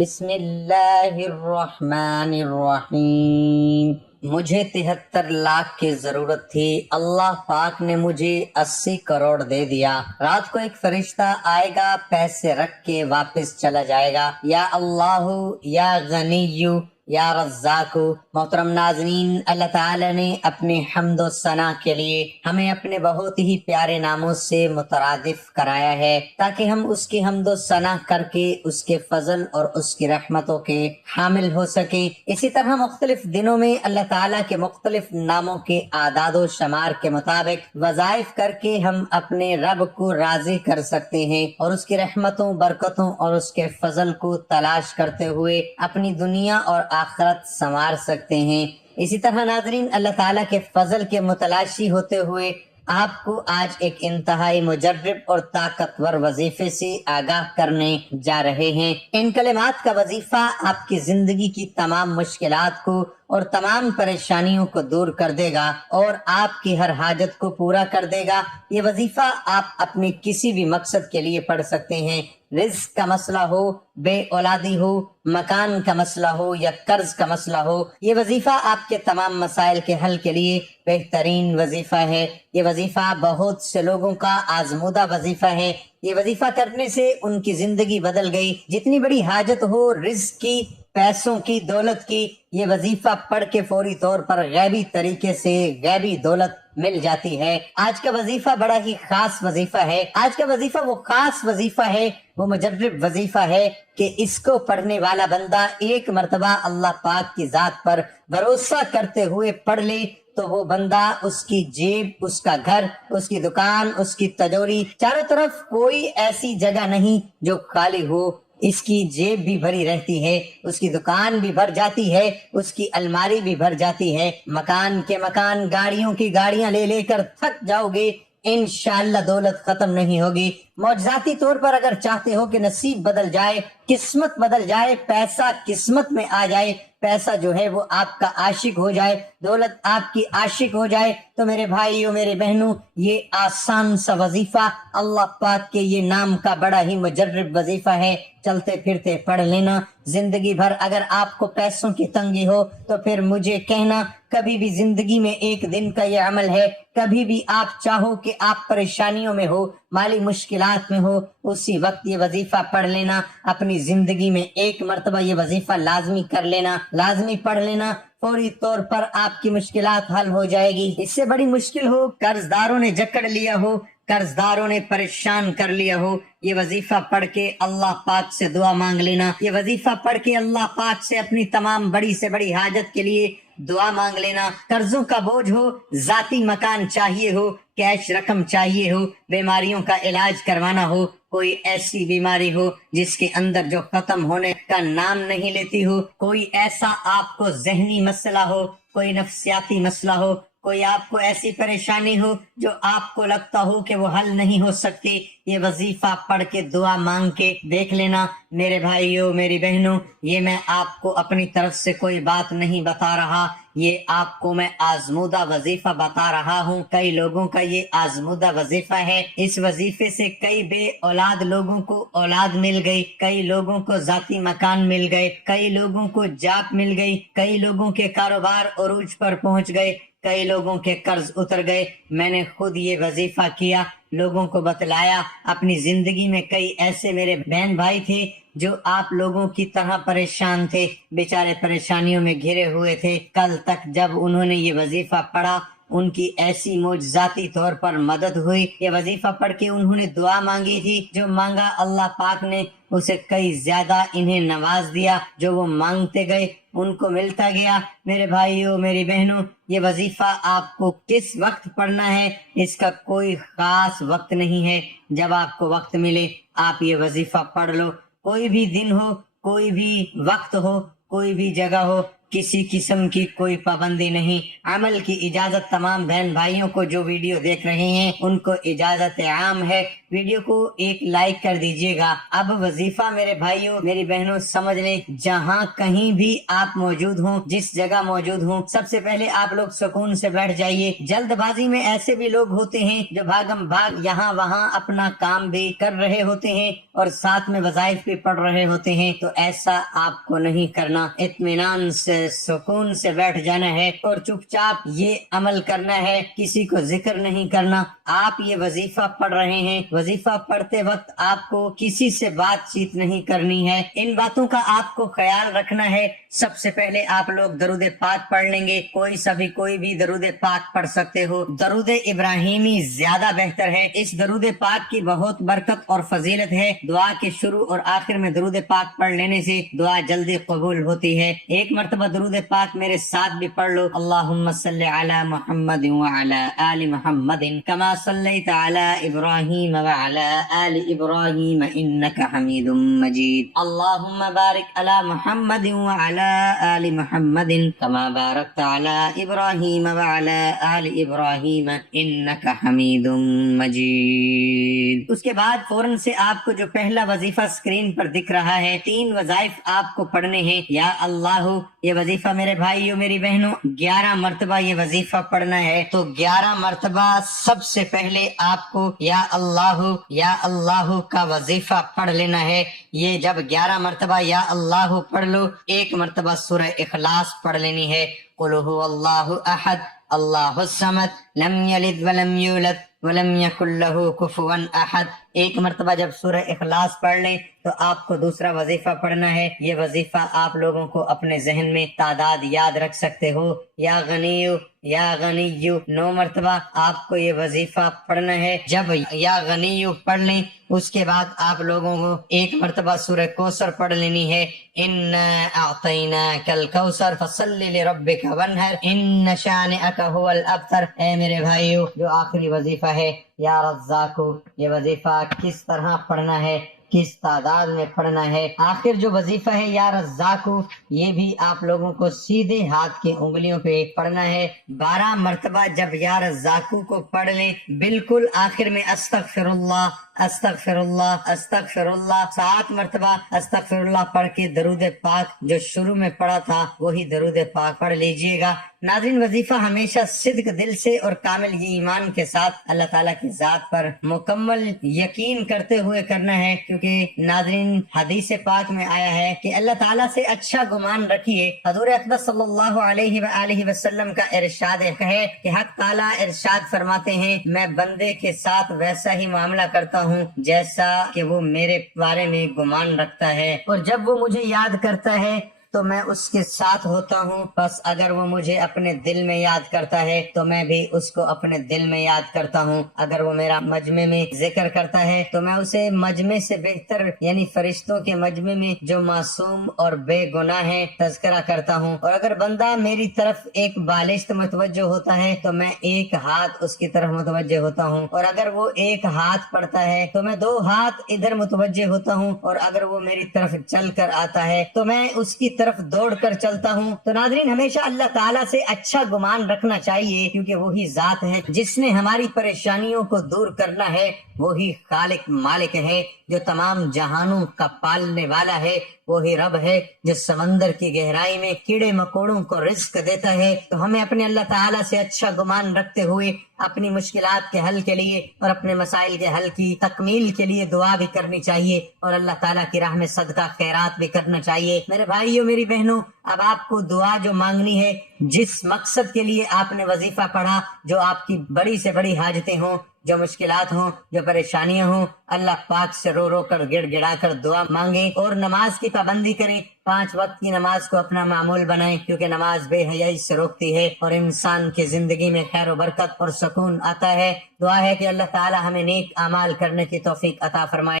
بسم اللہ الرحمن الرحیم۔ مجھے 73 لاکھ کی ضرورت تھی، اللہ پاک نے مجھے 80 کروڑ دے دیا۔ رات کو ایک فرشتہ آئے گا، پیسے رکھ کے واپس چلا جائے گا۔ یا اللہ یا غنی یا رزاق۔ محترم ناظرین، اللہ تعالی نے اپنے حمد و ثنا کے لیے ہمیں اپنے بہت ہی پیارے ناموں سے مترادف کرایا ہے تاکہ ہم اس کی حمد و ثنا کر کے اس کے فضل اور اس کی رحمتوں کے حامل ہو سکیں۔ اسی طرح مختلف دنوں میں اللہ تعالیٰ کے مختلف ناموں کے اعداد و شمار کے مطابق وظائف کر کے ہم اپنے رب کو راضی کر سکتے ہیں اور اس کی رحمتوں، برکتوں اور اس کے فضل کو تلاش کرتے ہوئے اپنی دنیا اور آخرت سنوار سکتے ہیں۔ اسی طرح ناظرین، اللہ تعالیٰ کے فضل کے متلاشی ہوتے ہوئے آپ کو آج ایک انتہائی مجرب اور طاقتور وظیفے سے آگاہ کرنے جا رہے ہیں۔ ان کلمات کا وظیفہ آپ کی زندگی کی تمام مشکلات کو اور تمام پریشانیوں کو دور کر دے گا اور آپ کی ہر حاجت کو پورا کر دے گا۔ یہ وظیفہ آپ اپنے کسی بھی مقصد کے لیے پڑھ سکتے ہیں۔ رزق کا مسئلہ ہو، بے اولادی ہو، مکان کا مسئلہ ہو یا قرض کا مسئلہ ہو، یہ وظیفہ آپ کے تمام مسائل کے حل کے لیے بہترین وظیفہ ہے۔ یہ وظیفہ بہت سے لوگوں کا آزمودہ وظیفہ ہے۔ یہ وظیفہ کرنے سے ان کی زندگی بدل گئی۔ جتنی بڑی حاجت ہو، رزق کی، پیسوں کی، دولت کی، یہ وظیفہ پڑھ کے فوری طور پر غیبی طریقے سے غیبی دولت مل جاتی ہے۔ آج کا وظیفہ بڑا ہی خاص وظیفہ ہے۔ آج کا وظیفہ وہ خاص وظیفہ ہے، وہ مجرب وظیفہ ہے کہ اس کو پڑھنے والا بندہ ایک مرتبہ اللہ پاک کی ذات پر بھروسہ کرتے ہوئے پڑھ لے تو وہ بندہ، اس کی جیب، اس کا گھر، اس کی دکان، اس کی تجوری، چاروں طرف کوئی ایسی جگہ نہیں جو خالی ہو۔ اس کی جیب بھی بھری رہتی ہے، اس کی دکان بھی بھر جاتی ہے، اس کی الماری بھی بھر جاتی ہے۔ مکان کے مکان، گاڑیوں کی گاڑیاں لے لے کر تھک جاؤ گے، انشاءاللہ دولت ختم نہیں ہوگی۔ معجزاتی طور پر اگر چاہتے ہو کہ نصیب بدل جائے، قسمت بدل جائے، پیسہ قسمت میں آ جائے، پیسہ جو ہے وہ آپ کا عاشق ہو جائے، دولت آپ کی عاشق ہو جائے، تو میرے بھائیوں، میرے بہنوں، یہ آسان سا وظیفہ، اللہ پاک کے یہ نام کا بڑا ہی مجرب وظیفہ ہے۔ چلتے پھرتے پڑھ لینا۔ زندگی بھر اگر آپ کو پیسوں کی تنگی ہو تو پھر مجھے کہنا، کبھی بھی زندگی میں ایک دن کا یہ عمل ہے۔ کبھی بھی آپ چاہو کہ آپ پریشانیوں میں ہو، مالی مشکلات میں ہو، اسی وقت یہ وظیفہ پڑھ لینا۔ اپنی زندگی میں ایک مرتبہ یہ وظیفہ لازمی کر لینا، لازمی پڑھ لینا، فوری طور پر آپ کی مشکلات حل ہو جائے گی۔ اس سے بڑی مشکل ہو، قرض داروں نے جکڑ لیا ہو، قرض داروں نے پریشان کر لیا ہو، یہ وظیفہ پڑھ کے اللہ پاک سے دعا مانگ لینا۔ یہ وظیفہ پڑھ کے اللہ پاک سے اپنی تمام بڑی سے بڑی حاجت کے لیے دعا مانگ لینا۔ قرضوں کا بوجھ ہو، ذاتی مکان چاہیے ہو، کیش رقم چاہیے ہو، بیماریوں کا علاج کروانا ہو، کوئی ایسی بیماری ہو جس کے اندر جو ختم ہونے کا نام نہیں لیتی ہو، کوئی ایسا آپ کو ذہنی مسئلہ ہو، کوئی نفسیاتی مسئلہ ہو، کوئی آپ کو ایسی پریشانی ہو جو آپ کو لگتا ہو کہ وہ حل نہیں ہو سکتی، یہ وظیفہ پڑھ کے دعا مانگ کے دیکھ لینا۔ میرے بھائیوں، میری بہنوں، یہ میں آپ کو اپنی طرف سے کوئی بات نہیں بتا رہا، یہ آپ کو میں آزمودہ وظیفہ بتا رہا ہوں۔ کئی لوگوں کا یہ آزمودہ وظیفہ ہے۔ اس وظیفے سے کئی بے اولاد لوگوں کو اولاد مل گئی، کئی لوگوں کو ذاتی مکان مل گئے، کئی لوگوں کو جاب مل گئی، کئی لوگوں کے کاروبار عروج پر پہنچ گئے، کئی لوگوں کے قرض اتر گئے۔ میں نے خود یہ وظیفہ کیا، لوگوں کو بتلایا۔ اپنی زندگی میں کئی ایسے میرے بہن بھائی تھے جو آپ لوگوں کی طرح پریشان تھے، بیچارے پریشانیوں میں گھرے ہوئے تھے۔ کل تک جب انہوں نے یہ وظیفہ پڑھا، ان کی ایسی معجزاتی طور پر مدد ہوئی۔ یہ وظیفہ پڑھ کے انہوں نے دعا مانگی تھی، جو مانگا اللہ پاک نے اسے کئی زیادہ انہیں نواز دیا۔ جو وہ مانگتے گئے ان کو ملتا گیا۔ میرے بھائیوں، میری بہنوں، یہ وظیفہ آپ کو کس وقت پڑھنا ہے، اس کا کوئی خاص وقت نہیں ہے۔ جب آپ کو وقت ملے آپ یہ وظیفہ پڑھ لو۔ کوئی بھی دن ہو، کوئی بھی وقت ہو، کوئی بھی جگہ ہو، किसी किस्म की कोई पाबंदी नहीं। अमल की इजाजत तमाम बहन भाइयों को जो वीडियो देख रहे हैं उनको इजाजत आम है। वीडियो को एक लाइक कर दीजिएगा। अब वजीफा मेरे भाइयों मेरी बहनों समझ लें, जहाँ कहीं भी आप मौजूद हों, जिस जगह मौजूद हों, सबसे पहले आप लोग सुकून से बैठ जाइए। जल्दबाजी में ऐसे भी लोग होते हैं जो भागम भाग यहाँ वहाँ अपना काम भी कर रहे होते हैं और साथ में वज़ाइफ भी पढ़ रहे होते हैं, तो ऐसा आपको नहीं करना। इत्मीनान से सुकून से बैठ जाना है और चुपचाप ये अमल करना है, किसी को जिक्र नहीं करना। आप ये वजीफा पढ़ रहे हैं, वजीफा पढ़ते वक्त आपको किसी से बातचीत नहीं करनी है। इन बातों का आपको ख्याल रखना है। सबसे पहले आप लोग दरूद पाक पढ़ लेंगे। कोई भी दरूद पाक पढ़ सकते हो। दरूद इब्राहिमी ज्यादा बेहतर है। इस दरूद पाक की बहुत बरकत और फजीलत है। दुआ के शुरू और आखिर में दरूद पाक पढ़ लेने से दुआ जल्दी कबूल होती है। एक मरतबा दरूद पाक मेरे साथ भी पढ़ लो। अल्लाहुम्मा सल्ली अला मुहम्मद व अला आलि मुहम्मदिन कमा सल्लैता अला इब्राहीम व अला आलि इब्राहीम इन्नका हमीदुम मजीद। अल्लाहुम्मा बारिक अला मुहम्मद व अला आलि मुहम्मदिन कमा बारकता अला इब्राहीम व अला आलि इब्राहीम इन्नका हमीदुम मजीद। उसके बाद फौरन से आपको जो पहला वजीफा स्क्रीन पर दिख रहा है, 3 वज़ाइफ आपको पढ़ने हैं। या अल्लाह, ये वजीफा मेरे भाइयों मेरी बहनों 11 मरतबा ये वजीफा पढ़ना है। तो 11 मरतबा सबसे पहले आपको या अल्लाह का वजीफा पढ़ लेना है। ये जब 11 मरतबा या अल्लाह पढ़ लो, 1 मरतबा सूरह इखलास पढ़ लेनी है। कुल हुवल्लाहु अहद अल्लाहुस समद लम यलिद वलम यूलद वलम यकुल लहू कुफुवन अहद। 1 मरतबा जब सूरह इखलास पढ़ लें तो आपको दूसरा वजीफा पढ़ना है। ये वजीफा आप लोगों को अपने जहन में तादाद याद रख सकते हो। या गनीयु 9 मरतबा आपको ये वजीफा पढ़ना है। जब या गनीयु पढ़ लें उसके बाद आप लोगों को 1 मरतबा सूरह कौसर पढ़ लेनी है। इन्ना अअतैनाकल कौसर फसल्लि लिरब्बिका वन्हर इन्न शानिअका हुवल अब्तर। ए मेरे भाइयों, जो आखिरी वजीफा है या रज़्ज़ाक़ु, ये वजीफा किस तरह पढ़ना है, किस तादाद में पढ़ना है। आखिर जो वजीफा है या रज़्ज़ाक़ु, ये भी आप लोगों को सीधे हाथ की उंगलियों पे पढ़ना है। 12 मरतबा जब या रज़्ज़ाक़ु को पढ़ लें, बिल्कुल आखिर में अस्तगफिरुल्लाह अस्तगफिरुल्लाह अस्तगफिरुल्लाह 7 मरतबा अस्तगफिरुल्लाह पढ़ के दरूद पाक जो शुरू में पढ़ा था वही दरूद पाक पढ़ लीजिएगा। नाज़रीन, वजीफा हमेशा सिद्क दिल से और कामिल ईमान के साथ अल्लाह ताला की जात पर मुकम्मल यकीन करते हुए करना है, क्योंकि नाज़रीन हदीस पाक में आया है कि अल्लाह ताला से अच्छा गुमान रखिए। हज़ूर अकबर सल्लल्लाहु अलैहि व आलिहि वसल्लम का इरशाद है कि हक ताला इरशाद फरमाते हैं, मैं बंदे के साथ वैसा ही मामला करता हूँ जैसा कि वो मेरे बारे में गुमान रखता है, और जब वो मुझे याद करता है तो मैं उसके साथ होता हूँ। बस अगर वो मुझे अपने दिल में याद करता है तो मैं भी उसको अपने दिल में याद करता हूँ। अगर वो मेरा मजमे में जिक्र करता है तो मैं उसे मजमे से बेहतर यानी फरिश्तों के मजमे में जो मासूम और बेगुनाह है तज़किरा करता हूँ। और अगर बंदा मेरी तरफ एक बालिश्त मुतवज्जो होता है तो मैं एक हाथ उसकी तरफ मुतवज्जो होता हूँ, और अगर वो एक हाथ पढ़ता है तो मैं 2 हाथ इधर मुतवज्जो होता हूँ, और अगर वो मेरी तरफ चल कर आता है तो मैं उसकी तरफ दौड़ कर चलता हूँ। तो नाज़रीन, हमेशा अल्लाह ताला से अच्छा गुमान रखना चाहिए, क्योंकि वही जात है जिसने हमारी परेशानियों को दूर करना है। वही खालिक मालिक है जो तमाम जहानों का पालने वाला है। वही रब है जो समंदर की गहराई में कीड़े मकोड़ों को रिस्क देता है। तो हमें अपने अल्लाह ताला से अच्छा गुमान रखते हुए अपनी मुश्किलात के हल के लिए और अपने मसाइल के हल की तकमील के लिए दुआ भी करनी चाहिए, और अल्लाह ताला की राह में सदका खैरात भी करना चाहिए। मेरे भाइयों मेरी बहनों, अब आपको दुआ जो मांगनी है, जिस मकसद के लिए आपने वजीफा पढ़ा, जो आपकी बड़ी से बड़ी हाजतें हों, जो मुश्किलात हों, जो परेशानियां हों, अल्लाह पाक से रो रो कर गिड़गिड़ा कर दुआ मांगे और नमाज की पाबंदी करें। 5 वक्त की नमाज को अपना मामूल बनाएं, क्योंकि नमाज बेहयाई से रोकती है और इंसान की जिंदगी में खैर बरकत और सुकून आता है। दुआ है कि अल्लाह ताला हमें नेक अमाल करने की तौफीक अता फरमाए।